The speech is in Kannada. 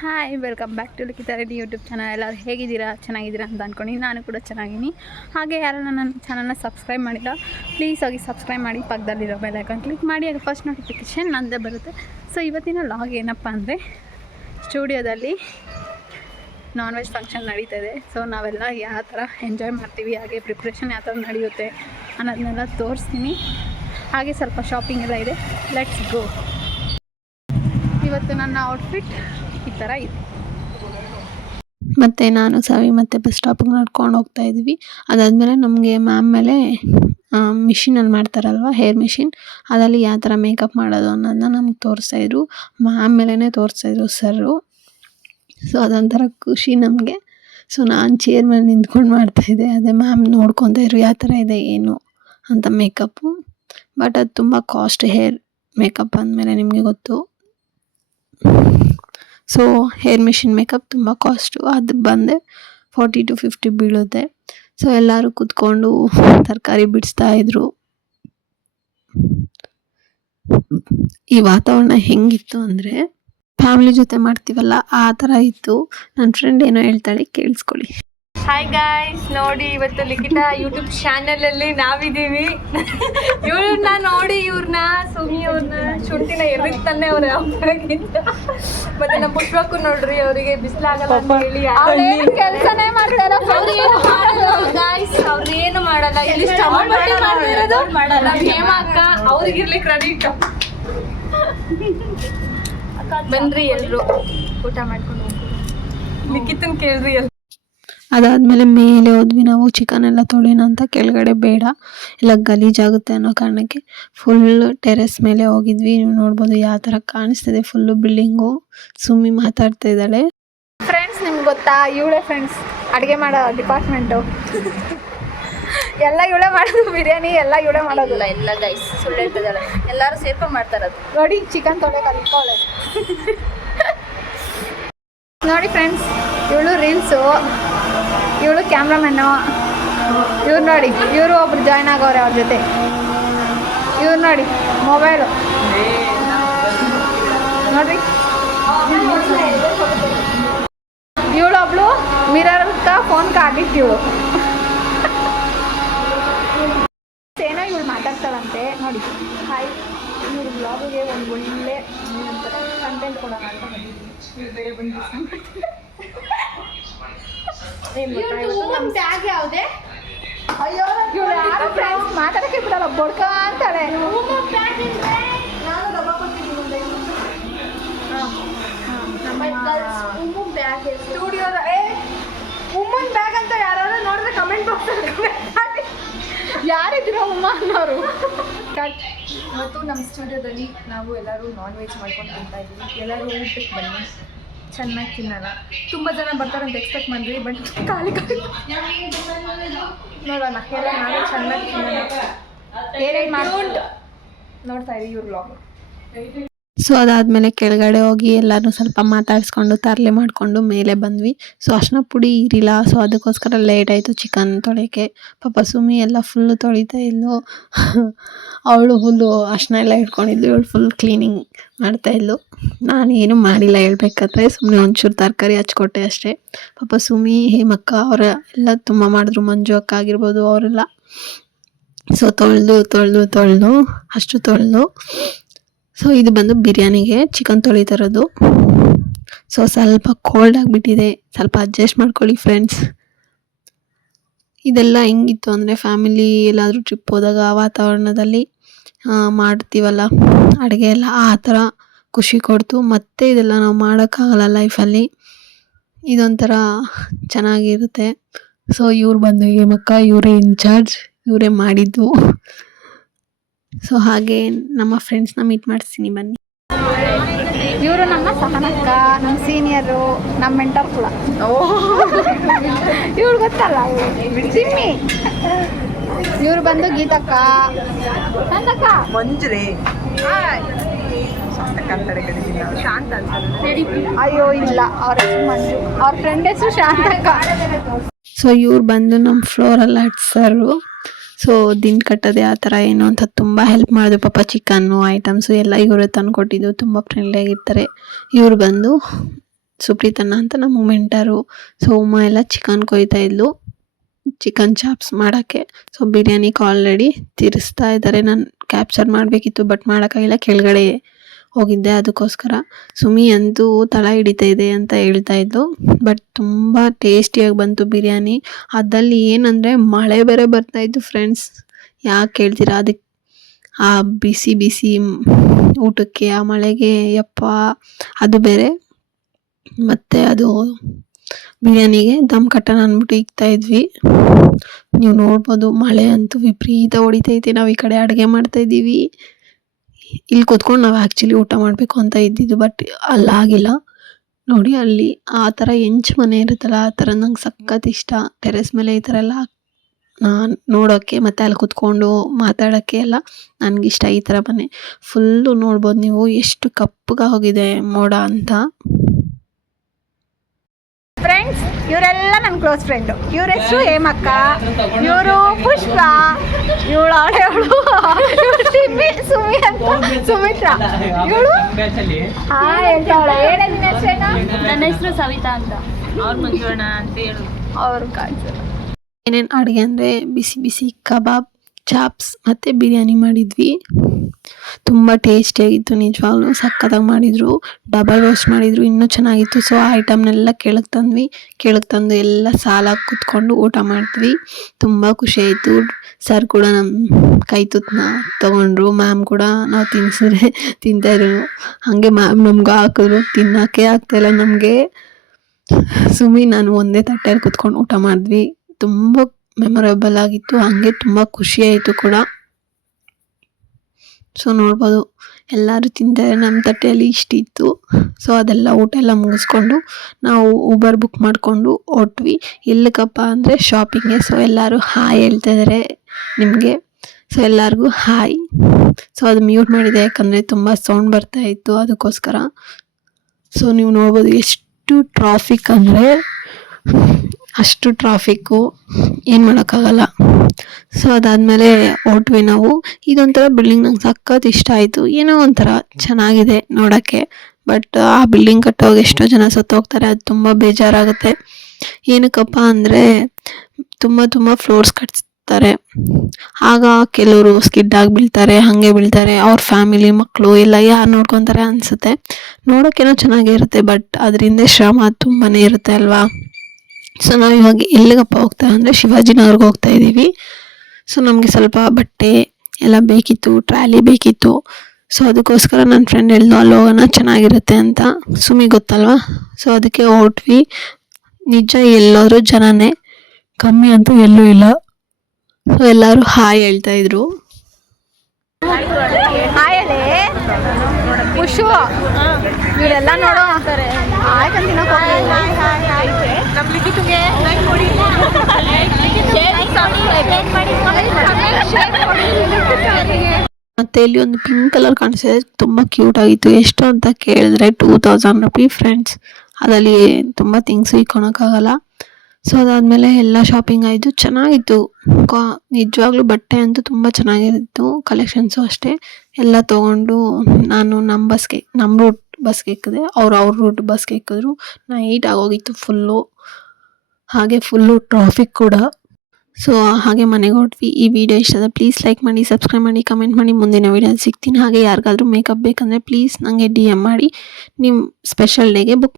Hi welcome back to Likhitha Reddy YouTube channel. ಎಲ್ಲರೂ ಹೇಗಿದ್ದೀರಾ, ಚೆನ್ನಾಗಿದ್ದೀರಾ ಅಂತ ಅಂದ್ಕೊಂಡು ನಾನು ಕೂಡ ಚೆನ್ನಾಗಿದ್ದೀನಿ. ಹಾಗೆ ಯಾರು ನನ್ನ ಚಾನಲ್ನ ಸಬ್ಸ್ಕ್ರೈಬ್ ಮಾಡಿಲ್ಲ ಪ್ಲೀಸ್ ಹೋಗಿ ಸಬ್ಸ್ಕ್ರೈಬ್ ಮಾಡಿ, ಪಕ್ಕದಲ್ಲಿರೋ ಬೆಲ್ ಐಕಾನ್ ಕ್ಲಿಕ್ ಮಾಡಿ, ಆಗ ಫಸ್ಟ್ ನೋಟಿಫಿಕೇಷನ್ ನಂದೇ ಬರುತ್ತೆ. ಸೊ ಇವತ್ತಿನ ಲಾಗ್ ಏನಪ್ಪ ಅಂದರೆ, ಸ್ಟುಡಿಯೋದಲ್ಲಿ ನಾನ್ ವೆಜ್ ಫಂಕ್ಷನ್ ನಡೀತಾಯಿದೆ. ಸೊ ನಾವೆಲ್ಲ ಯಾವ ಥರ ಎಂಜಾಯ್ ಮಾಡ್ತೀವಿ, ಹಾಗೆ ಪ್ರಿಪ್ರೇಷನ್ ಯಾವ ಥರ ನಡೆಯುತ್ತೆ ಅನ್ನೋದನ್ನೆಲ್ಲ ತೋರಿಸ್ತೀನಿ. ಹಾಗೆ ಸ್ವಲ್ಪ ಶಾಪಿಂಗ್ ಎಲ್ಲ ಇದೆ. Let's go. ಇವತ್ತು ನನ್ನ ಔಟ್ಫಿಟ್ ಈ ಥರ ಇದೆ. ಮತ್ತು ನಾನು ಸವಿ ಮತ್ತು ಬಸ್ ಸ್ಟಾಪಿಗೆ ನಡ್ಕೊಂಡು ಹೋಗ್ತಾ ಇದ್ವಿ. ಅದಾದಮೇಲೆ ನಮಗೆ ಮ್ಯಾಮ್ ಮೇಲೆ ಮಿಷಿನಲ್ಲಿ ಮಾಡ್ತಾರಲ್ವ, ಹೇರ್ ಮಿಷಿನ್, ಅದರಲ್ಲಿ ಯಾವ ಥರ ಮೇಕಪ್ ಮಾಡೋದು ಅನ್ನೋದನ್ನ ನಮ್ಗೆ ತೋರಿಸ್ತಾಯಿದ್ರು. ಮ್ಯಾಮ್ ಮೇಲೇ ತೋರಿಸ್ತಾಯಿದ್ರು ಸರ್ರು. ಸೊ ಅದೊಂಥರ ಖುಷಿ ನಮಗೆ. ಸೊ ನಾನು ಚೇರ್ ಮೇಲೆ ನಿಂತ್ಕೊಂಡು ಮಾಡ್ತಾಯಿದ್ದೆ. ಅದೇ ಮ್ಯಾಮ್ ನೋಡ್ಕೊತಾ ಇದ್ರು ಯಾವ ಥರ ಇದೆ ಏನು ಅಂತ ಮೇಕಪ್ಪು. ಬಟ್ ಅದು ತುಂಬ ಕಾಸ್ಟ್. ಹೇರ್ ಮೇಕಪ್ ಅಂದಮೇಲೆ ನಿಮಗೆ ಗೊತ್ತು. ಸೊ ಹೇರ್ ಮಿಷಿನ್ ಮೇಕಪ್ ತುಂಬ ಕಾಸ್ಟು. ಅದು ಬಂದೆ 40 to 50 ಬೀಳುತ್ತೆ. ಸೊ ಎಲ್ಲರೂ ಕೂತ್ಕೊಂಡು ತರಕಾರಿ ಬಿಡಿಸ್ತಾಯಿದ್ರು. ಈ ವಾತಾವರಣ ಹೆಂಗಿತ್ತು ಅಂದರೆ, ಫ್ಯಾಮಿಲಿ ಜೊತೆ ಮಾಡ್ತೀವಲ್ಲ ಆ ಥರ ಇತ್ತು. ನನ್ನ ಫ್ರೆಂಡ್ ಏನೋ ಹೇಳ್ತಾಳೆ, ಕೇಳಿಸ್ಕೊಳ್ಳಿ. ಹಾಯ್ ಗಾಯ್ಸ್, ನೋಡಿ ಇವತ್ತು ಲಿಖಿತಾ ಯೂಟ್ಯೂಬ್ ಚಾನಲಲ್ಲಿ ನಾವಿದ್ದೀವಿ. ಇವ್ರನ್ನ ನೋಡಿ, ಇವ್ರನ್ನ ಸುಮಿ ಅವ್ರನ್ನ ಶುಂಠಿನ ಎಲ್ಲಿಗೆ ತಂದೆ ಅವ್ರ ಅವರಿಗಿಂತ. ಮತ್ತೆ ನಮ್ಮ ಪುಷ್ಪಕ್ಕೂ ನೋಡ್ರಿ, ಅವರಿಗೆ ಬಿಸಿಲಾಗಲ್ಲ ಅಂತ ಹೇಳಿ ಕೆಲಸನೇ ಮಾಡ್ತಾರೆ. ಗಾಯ್ಸ್ ಅವ್ರೇನು ಮಾಡಲ್ಲ, ಇಲ್ಲಿ ಮಾಡಲ್ಲ. ಹೇಮ ಅಕ್ಕ ಅವ್ರಿಗಿರ್ಲಿಕ್ಕೆ ರೆಡಿ. ಬನ್ರಿ ಎಲ್ರು ಊಟ ಮಾಡ್ಕೊಂಡು ಹೋಗ್ತೀವಿ. ಲಿಖಿತನ್ ಕೇಳ್ರಿ ಎಲ್ರು. ಅದಾದಮೇಲೆ ಮೇಲೆ ಹೋದ್ವಿ ನಾವು. ಚಿಕನ್ ಎಲ್ಲ ತೊಳೆಯೋಣ ಅಂತ, ಕೆಳಗಡೆ ಬೇಡ ಎಲ್ಲ ಗಲೀಜಾಗುತ್ತೆ ಅನ್ನೋ ಕಾರಣಕ್ಕೆ ಫುಲ್ ಟೆರೆಸ್ ಮೇಲೆ ಹೋಗಿದ್ವಿ. ನೀವು ನೋಡ್ಬೋದು ಯಾವ ಥರ ಕಾಣಿಸ್ತಿದೆ ಫುಲ್ಲು ಬಿಲ್ಡಿಂಗು. ಸುಮ್ಮಿ ಮಾತಾಡ್ತಾ ಇದ್ದಾಳೆ. ಫ್ರೆಂಡ್ಸ್, ನಿಮ್ಗೆ ಗೊತ್ತಾ, ಇವಳೇ ಫ್ರೆಂಡ್ಸ್ ಅಡುಗೆ ಮಾಡೋ ಡಿಪಾರ್ಟ್ಮೆಂಟು. ಎಲ್ಲ ಇವಳೇ ಮಾಡೋದು, ಬಿರಿಯಾನಿ ಎಲ್ಲ ಇವಳೇ ಮಾಡೋದಿಲ್ಲ. ಎಲ್ಲ ಗೈಸ್ ಸುಳ್ಳು ಹೇಳ್ತಿದ್ದಾಳೆ, ಎಲ್ಲರೂ ಸೇರ್ಕೊಂಡು ಮಾಡ್ತಾರದು. ನೋಡಿ ಚಿಕನ್ ತೊಳೆ ಕಲಿತ್ಕೊಳ್ಳೆ. ನೋಡಿ ಫ್ರೆಂಡ್ಸ್, ಇವಳು ರೀಲ್ಸು, ಇವಳು ಕ್ಯಾಮ್ರಾಮನ್ನು. ಇವ್ರು ನೋಡಿ, ಇವರು ಒಬ್ರು ಜಾಯ್ನ್ ಆಗೋರೆ ಅವ್ರ ಜೊತೆ. ಇವ್ರು ನೋಡಿ ಮೊಬೈಲು ನೋಡ್ರಿ. ಇವಳು ಒಬ್ಳು ಮಿರರ್ಕ ಫೋನ್ ಅಡಿಕ್ಟ್. ಇವಳು ಏನೋ ಇವಳು ಮಾತಾಡ್ತಾಳಂತೆ ನೋಡಿ. ಹಾಯ್, ಇವ್ರ ಬ್ಲಾಗಿಗೆ ಒಂದು ಒಳ್ಳೆ ಕಂಟೆಂಟ್ ಕೊಡೋಣ ಅಂತ ಬಂದಿದ್ದೀನಿ. ಬೇರೆ ಬಂದು ನಮ್ಮ ಟ್ಯಾಗ್ ಯಾವುದೇ. ಅಯ್ಯೋ, ಇವ್ರು ಯಾರು ಫ್ರೆಂಡ್ಸ್ ಮಾತಾಡೋಕ್ಕೆ ಬಿಡಲ್ಲ, ಬಡ್ಕ ಅಂತಾಳೆ. ಸ್ಟುಡಿಯೋದ ಉಮ್ಮನ್ ಬ್ಯಾಗ್ ಅಂತ ಯಾರು ನೋಡಿದ್ರೆ ಕಮೆಂಟ್ ಬಾಕ್ಸ್ ಯಾರಿದ್ದೀರಾ ಉಮ್ಮ ಅನ್ನೋರು. ಮತ್ತು ನಮ್ಮ ಸ್ಟುಡಿಯೋದಲ್ಲಿ ನಾವು ಎಲ್ಲರೂ ನಾನ್ ವೆಜ್ ಮಾಡ್ಕೊಂಡು ತಿಂತಾ ಇದ್ದೀವಿ. ಎಲ್ಲರೂ ಊಟಕ್ಕೆ ಬನ್ನಿ, ಚೆನ್ನಾಗಿ ತಿನ್ನೋಣ. ತುಂಬ ಜನ ಬರ್ತಾರೆ ಅಂತ ಎಕ್ಸ್ಪೆಕ್ಟ್ ಮಾಡಿದ್ವಿ, ಬಟ್ ಖಾಲಿ ನೋಡೋಣ. ಎಲ್ಲ ನಾವೇ ಚೆನ್ನಾಗಿ ತಿನ್ನೋಣ. ಏನೇನು ಮಾಡ್ಕೊಂಡು ನೋಡ್ತಾ ಇದ್ದೀವಿ ಇವ್ರ ವ್ಲಾಗ್. ಸೊ ಅದಾದಮೇಲೆ ಕೆಳಗಡೆ ಹೋಗಿ ಎಲ್ಲರೂ ಸ್ವಲ್ಪ ಮಾತಾಡಿಸ್ಕೊಂಡು ತರಲೆ ಮಾಡಿಕೊಂಡು ಮೇಲೆ ಬಂದ್ವಿ. ಸೊ ಅರ್ಶಿನ ಪುಡಿ ಇರಿಲ್ಲ, ಸೊ ಅದಕ್ಕೋಸ್ಕರ ಲೇಟ್ ಆಯಿತು ಚಿಕನ್ ತೊಳೆಯೋಕ್ಕೆ. ಪಾಪ ಸುಮ್ಮಿ ಎಲ್ಲ ಫುಲ್ಲು ತೊಳಿತಾ ಇದ್ಲು. ಅವಳು ಫುಲ್ಲು ಅರ್ಶಿನ ಎಲ್ಲ ಇಟ್ಕೊಂಡಿದ್ಲು, ಇವಳು ಫುಲ್ ಕ್ಲೀನಿಂಗ್ ಮಾಡ್ತಾಯಿದ್ಲು. ನಾನು ಏನೂ ಮಾಡಿಲ್ಲ ಹೇಳ್ಬೇಕಾದ್ರೆ, ಸುಮ್ಮನೆ ಒಂಚೂರು ತರಕಾರಿ ಹಚ್ಕೊಟ್ಟೆ ಅಷ್ಟೇ. ಪಾಪ ಸುಮ್ಮಿ, ಹೇಮಕ್ಕ ಅವರ ಎಲ್ಲ ತುಂಬ ಮಾಡಿದ್ರು. ಮಂಜು ಅಕ್ಕ ಆಗಿರ್ಬೋದು, ಅವರೆಲ್ಲ. ಸೊ ತೊಳೆದು ಅಷ್ಟು ತೊಳೆದು. ಸೊ ಇದು ಬಂದು ಬಿರಿಯಾನಿಗೆ ಚಿಕನ್ ತೊಳಿತಿರೋದು. ಸೊ ಸ್ವಲ್ಪ ಕೋಲ್ಡ್ ಆಗಿಬಿಟ್ಟಿದೆ, ಸ್ವಲ್ಪ ಅಡ್ಜಸ್ಟ್ ಮಾಡ್ಕೊಳ್ಳಿ ಫ್ರೆಂಡ್ಸ್. ಇದೆಲ್ಲ ಹೆಂಗಿತ್ತು ಅಂದರೆ, ಫ್ಯಾಮಿಲಿ ಎಲ್ಲಾದರೂ ಟ್ರಿಪ್ ಹೋದಾಗ ವಾತಾವರಣದಲ್ಲಿ ಮಾಡ್ತೀವಲ್ಲ ಅಡುಗೆ ಎಲ್ಲ, ಆ ಥರ ಖುಷಿ ಕೊಡ್ತು. ಮತ್ತು ಇದೆಲ್ಲ ನಾವು ಮಾಡೋಕ್ಕಾಗಲ್ಲ ಲೈಫಲ್ಲಿ, ಇದೊಂಥರ ಚೆನ್ನಾಗಿರುತ್ತೆ. ಸೊ ಇವ್ರು ಬಂದು ಹೇಮಕ್ಕ, ಇವರೇ ಇನ್ಚಾರ್ಜ್, ಇವರೇ ಮಾಡಿದ್ದು. ಸೊ ಹಾಗೆ ನಮ್ಮ ಫ್ರೆಂಡ್ಸ್ನ ಮೀಟ್ ಮಾಡಿಸ್ತೀನಿ ಬನ್ನಿ. ಇವರು ನಮ್ಮ ಸಹನಕ್ಕ, ನಮ್ಮ ಸೀನಿಯರು, ನಮ್ಮ ಮೆಂಟರ್ ಕೂಡ. ಇವ್ರು ಗೊತ್ತಲ್ಲ, ಸಿಮ್ಮಿ. ಇವ್ರು ಬಂದು ಗೀತಕ್ಕ, ಶಾಂತಕ್ಕ, ಮಂಜುರಿ, ಶಾಂತ ಅಂತ. ಅಯ್ಯೋ ಇಲ್ಲ, ಅವ್ರ ಹೆಸರು ಮಂಜು, ಅವ್ರ ಫ್ರೆಂಡ್ ಹೆಸರು ಶಾಂತಕ್ಕ. ಸೊ ಇವ್ರು ಬಂದು ನಮ್ಮ ಫ್ಲೋರಲ್ಲಿ ಹಟ್ಸರು. ಸೊ ದಿಂಡು ಕಟ್ಟೋದೆ ಆ ಥರ ಏನು ಅಂತ ತುಂಬ ಹೆಲ್ಪ್ ಮಾಡಿದ್ರು. ಪಾಪ ಚಿಕನ್ನು ಐಟಮ್ಸು ಎಲ್ಲ ಇವರೇ ತಂದು ಕೊಟ್ಟಿದ್ದು. ತುಂಬ ಫ್ರೆಂಡ್ಲಿ ಆಗಿರ್ತಾರೆ. ಇವ್ರು ಬಂದು ಸುಪ್ರೀತಣ್ಣ ಅಂತ ನಮಗೆ ಮೆಂಟರು. ಸೊ ಉಮಾ ಎಲ್ಲ ಚಿಕನ್ ಕೊಯ್ತಾ ಇದ್ಲು, ಚಿಕನ್ ಚಾಪ್ಸ್ ಮಾಡೋಕ್ಕೆ. ಸೊ ಬಿರಿಯಾನಿಗೆ ಆಲ್ರೆಡಿ ತಿರ್ಸ್ತಾ ಇದ್ದಾರೆ. ನಾನು ಕ್ಯಾಪ್ಚರ್ ಮಾಡಬೇಕಿತ್ತು ಬಟ್ ಮಾಡೋಕ್ಕಾಗಿಲ್ಲ, ಕೆಳಗಡೆ ಹೋಗಿದ್ದೆ ಅದಕ್ಕೋಸ್ಕರ. ಸುಮಿ ಅಂತೂ ತಳ ಹಿಡಿತಾ ಇದೆ ಅಂತ ಹೇಳ್ತಾ ಇದ್ಲು. ಬಟ್ ತುಂಬ ಟೇಸ್ಟಿಯಾಗಿ ಬಂತು ಬಿರಿಯಾನಿ. ಅದಲ್ಲಿ ಏನಂದರೆ ಮಳೆ ಬೇರೆ ಬರ್ತಾಯಿತ್ತು ಫ್ರೆಂಡ್ಸ್, ಯಾಕೆ ಕೇಳ್ತೀರಾ, ಅದಕ್ಕೆ ಆ ಬಿಸಿ ಬಿಸಿ ಊಟಕ್ಕೆ ಆ ಮಳೆಗೆ ಯಪ್ಪ ಅದು ಬೇರೆ. ಮತ್ತು ಅದು ಬಿರಿಯಾನಿಗೆ ದಮ್ ಕಟ್ಟೋಣ ಅಂದ್ಬಿಟ್ಟು ಇಕ್ತಾ ಇದ್ವಿ. ನೀವು ನೋಡ್ಬೋದು ಮಳೆ ಅಂತೂ ವಿಪರೀತ ಹೊಡಿತೈತೆ. ನಾವು ಈ ಕಡೆ ಅಡುಗೆ ಮಾಡ್ತಾಯಿದ್ದೀವಿ, ಇಲ್ಲಿ ಕೂತ್ಕೊಂಡು ನಾವು ಆ್ಯಕ್ಚುಲಿ ಊಟ ಮಾಡಬೇಕು ಅಂತ ಇದ್ದಿದ್ದು, ಬಟ್ ಅಲ್ಲಾಗಿಲ್ಲ. ನೋಡಿ ಅಲ್ಲಿ ಆ ಥರ ಹೆಂಚು ಮನೆ ಇರುತ್ತಲ್ಲ, ಆ ಥರ ನಂಗೆ ಸಖತ್ ಇಷ್ಟ. ಟೆರೆಸ್ ಮೇಲೆ ಈ ಥರ ಎಲ್ಲ ನೋಡೋಕ್ಕೆ ಮತ್ತು ಅಲ್ಲಿ ಕೂತ್ಕೊಂಡು ಮಾತಾಡೋಕ್ಕೆ ಎಲ್ಲ ನನಗಿಷ್ಟ ಈ ಥರ ಮನೆ. ಫುಲ್ಲು ನೋಡ್ಬೋದು ನೀವು ಎಷ್ಟು ಕಪ್ಪಗೆ ಹೋಗಿದೆ ಮೋಡ ಅಂತ. ಫ್ರೆಂಡ್ಸ್, ಇವರೆಲ್ಲ ನನ್ನ ಕ್ಲೋಸ್ ಫ್ರೆಂಡು. ಇವ್ರ ಹೆಸರು ಹೇಮಕ್ಕ, ಇವರು ಪುಷ್ಪ, ಇವಳು ಅವಳು ಸಿಮ್ಮಿ, ಸುಮಿ ಅಂತ ಸುಮಿತ್ರಾ. ಇವಳು ಹೇಳ್ತಾವಳೆ. ನನ್ನ ಹೆಸರು ಸವಿತಾ ಅಂತ. ಅವ್ರು ಮಂಜುವಣ್ಣ ಅಂತ ಹೇಳು. ಅವ್ರು ಕಾಣಿಸಲ್ಲ. ಏನೇನು ಅಡುಗೆ ಅಂದರೆ ಬಿಸಿ ಬಿಸಿ ಕಬಾಬ್, ಚಾಪ್ಸ್ ಮತ್ತು ಬಿರಿಯಾನಿ ಮಾಡಿದ್ವಿ. ತುಂಬ ಟೇಸ್ಟಿಯಾಗಿತ್ತು, ನಿಜವಾಗ್ಲೂ ಸಖತ್ತಾಗಿ ಮಾಡಿದರು. ಡಬಲ್ ರೋಸ್ಟ್ ಮಾಡಿದರು, ಇನ್ನೂ ಚೆನ್ನಾಗಿತ್ತು. ಸೊ ಆ ಐಟಮ್ನೆಲ್ಲ ಕೆಳಗೆ ತಂದ್ವಿ. ಕೆಳಗೆ ತಂದು ಎಲ್ಲ ಸಾಲಾಗಿ ಕೂತ್ಕೊಂಡು ಊಟ ಮಾಡಿದ್ವಿ. ತುಂಬ ಖುಷಿಯಾಯಿತು. ಸರ್ ಕೂಡ ನಮ್ಮ ಕೈ ತುತ್ತನ್ನ ತೊಗೊಂಡ್ರು. ಮ್ಯಾಮ್ ಕೂಡ ನಾವು ತಿನ್ಸಿದ್ರೆ ತಿಂತಾಯಿದ್ರು, ಹಾಗೆ ಮ್ಯಾಮ್ ನಮ್ಗೆ ಹಾಕಿದ್ರು. ತಿನ್ನೋಕ್ಕೆ ಆಗ್ತಾಯಿಲ್ಲ ನಮಗೆ. ಸುಮ್ಮನೆ ನಾನು ಒಂದೇ ತಟ್ಟೆಯಲ್ಲಿ ಕೂತ್ಕೊಂಡು ಊಟ ಮಾಡಿದ್ವಿ. ತುಂಬ ಮೆಮೊರೇಬಲ್ ಆಗಿತ್ತು, ಹಾಗೆ ತುಂಬ ಖುಷಿಯಾಯಿತು ಕೂಡ. ಸೊ ನೋಡ್ಬೋದು ಎಲ್ಲರೂ ತಿಂತಾರೆ. ನಮ್ಮ ತಟ್ಟೆಯಲ್ಲಿ ಇಷ್ಟಿತ್ತು. ಸೊ ಅದೆಲ್ಲ ಊಟ ಎಲ್ಲ ಮುಗಿಸ್ಕೊಂಡು ನಾವು ಊಬರ್ ಬುಕ್ ಮಾಡಿಕೊಂಡು ಹೊಟ್ವಿ. ಎಲ್ಲಿಗಪ್ಪ ಅಂದರೆ ಶಾಪಿಂಗ್ಗೆ. ಸೊ ಎಲ್ಲರೂ ಹಾಯ್ ಹೇಳ್ತಾ ಇದ್ದಾರೆ ನಿಮಗೆ. ಸೊ ಎಲ್ಲರಿಗೂ ಹಾಯ್. ಸೊ ಅದು ಮ್ಯೂಟ್ ಮಾಡಿದೆ, ಯಾಕಂದರೆ ತುಂಬ ಸೌಂಡ್ ಬರ್ತಾಯಿತ್ತು ಅದಕ್ಕೋಸ್ಕರ. ಸೊ ನೀವು ನೋಡ್ಬೋದು ಎಷ್ಟು ಟ್ರಾಫಿಕ್ ಅಂದರೆ ಅಷ್ಟು ಟ್ರಾಫಿಕ್ಕು, ಏನು ಮಾಡೋಕ್ಕಾಗಲ್ಲ. ಸೊ ಅದಾದಮೇಲೆ ಹೊರಟ್ವಿ ನಾವು. ಇದೊಂಥರ ಬಿಲ್ಡಿಂಗ್ ನಂಗೆ ಸಖತ್ ಇಷ್ಟ ಆಯಿತು. ಏನೋ ಒಂಥರ ಚೆನ್ನಾಗಿದೆ ನೋಡೋಕ್ಕೆ. ಬಟ್ ಆ ಬಿಲ್ಡಿಂಗ್ ಕಟ್ಟೋವಾಗ ಎಷ್ಟೋ ಜನ ಸತ್ತೋಗ್ತಾರೆ, ಅದು ತುಂಬ ಬೇಜಾರಾಗುತ್ತೆ. ಏನಕ್ಕಪ್ಪ ಅಂದರೆ ತುಂಬ ಫ್ಲೋರ್ಸ್ ಕಟ್ಸ್ತಾರೆ, ಆಗ ಕೆಲವರು ಸ್ಕಿಡ್ ಬೀಳ್ತಾರೆ, ಹಾಗೆ ಬೀಳ್ತಾರೆ. ಅವ್ರ ಫ್ಯಾಮಿಲಿ ಮಕ್ಕಳು ಎಲ್ಲ ಯಾರು ನೋಡ್ಕೊತಾರೆ ಅನಿಸುತ್ತೆ. ನೋಡೋಕ್ಕೇನೋ ಚೆನ್ನಾಗಿರುತ್ತೆ, ಬಟ್ ಅದರಿಂದ ಶ್ರಮ ತುಂಬಾ ಇರುತ್ತೆ ಅಲ್ವಾ. ಸೊ ನಾವು ಇವಾಗ ಎಲ್ಲಿಗಪ್ಪ ಹೋಗ್ತಾ ಅಂದರೆ ಶಿವಾಜಿನಗರ್ಗೆ ಹೋಗ್ತಾ ಇದ್ದೀವಿ. ಸೊ ನಮಗೆ ಸ್ವಲ್ಪ ಬಟ್ಟೆ ಎಲ್ಲ ಬೇಕಿತ್ತು, ಟ್ರಾಲಿ ಬೇಕಿತ್ತು. ಸೊ ಅದಕ್ಕೋಸ್ಕರ ನನ್ನ ಫ್ರೆಂಡ್ ಹೇಳಿದ್ಲು ಅಲ್ಲಿ ಹೋಗೋಣ ಚೆನ್ನಾಗಿರುತ್ತೆ ಅಂತ. ಸುಮಿಗೆ ಗೊತ್ತಲ್ವಾ. ಸೊ ಅದಕ್ಕೆ ಹೊರಟ್ವಿ. ನಿಜ ಎಲ್ಲೋದ್ರೂ ಜನನೇ, ಕಮ್ಮಿ ಅಂತೂ ಎಲ್ಲೂ ಇಲ್ಲ. ಸೊ ಎಲ್ಲರೂ ಹಾಯ್ ಹೇಳ್ತಾಯಿದ್ರು. ಹಾಯಲ್ಲೇ ಖುಷು ಇವರೆಲ್ಲ ನೋಡೋ ಮತ್ತು ಇಲ್ಲಿ ಒಂದು ಪಿಂಕ್ ಕಲರ್ ಕಾಣಿಸಿದೆ, ತುಂಬ ಕ್ಯೂಟ್ ಆಗಿತ್ತು. ಎಷ್ಟು ಅಂತ ಕೇಳಿದ್ರೆ 2000 ರೂಪಿ ಫ್ರೆಂಡ್ಸ್. ಅದರಲ್ಲಿ ತುಂಬ ಥಿಂಗ್ಸು ಇಕ್ಕೊಳಕ್ಕಾಗಲ್ಲ. ಸೊ ಅದಾದಮೇಲೆ ಎಲ್ಲ ಶಾಪಿಂಗ್ ಆಯಿತು, ಚೆನ್ನಾಗಿತ್ತು. ನಿಜವಾಗ್ಲೂ ಬಟ್ಟೆ ಅಂತೂ ತುಂಬ ಚೆನ್ನಾಗಿತ್ತು, ಕಲೆಕ್ಷನ್ಸು ಅಷ್ಟೇ. ಎಲ್ಲ ತೊಗೊಂಡು ನಾನು ನಮ್ಮ ರೂಟ್ ಬಸ್ಗೆ ಎಕ್ಕಿದೆ, ಅವ್ರ ರೂಟ್ ಬಸ್ಗೆ ಎಕ್ಕಿದ್ರು. ನೈಟ್ ಆಗೋಗಿತ್ತು ಫುಲ್ಲು, ಹಾಗೆ ಫುಲ್ಲು ಟ್ರಾಫಿಕ್ ಕೂಡ. ಸೊ ಹಾಗೆ ಮನೆಗೆ ಹೊರಟ್ವಿ. ಈ ವಿಡಿಯೋ ಇಷ್ಟ ಆದರೆ ಪ್ಲೀಸ್ ಲೈಕ್ ಮಾಡಿ, ಸಬ್ಸ್ಕ್ರೈಬ್ ಮಾಡಿ, ಕಮೆಂಟ್ ಮಾಡಿ. ಮುಂದಿನ ವಿಡಿಯೋದಲ್ಲಿ ಸಿಗ್ತೀನಿ. ಹಾಗೆ ಯಾರಿಗಾದ್ರೂ ಮೇಕಪ್ ಬೇಕಂದರೆ ಪ್ಲೀಸ್ ನನಗೆ DM ಮಾಡಿ, ನಿಮ್ಮ ಸ್ಪೆಷಲ್ ಡೇಗೆ ಬುಕ್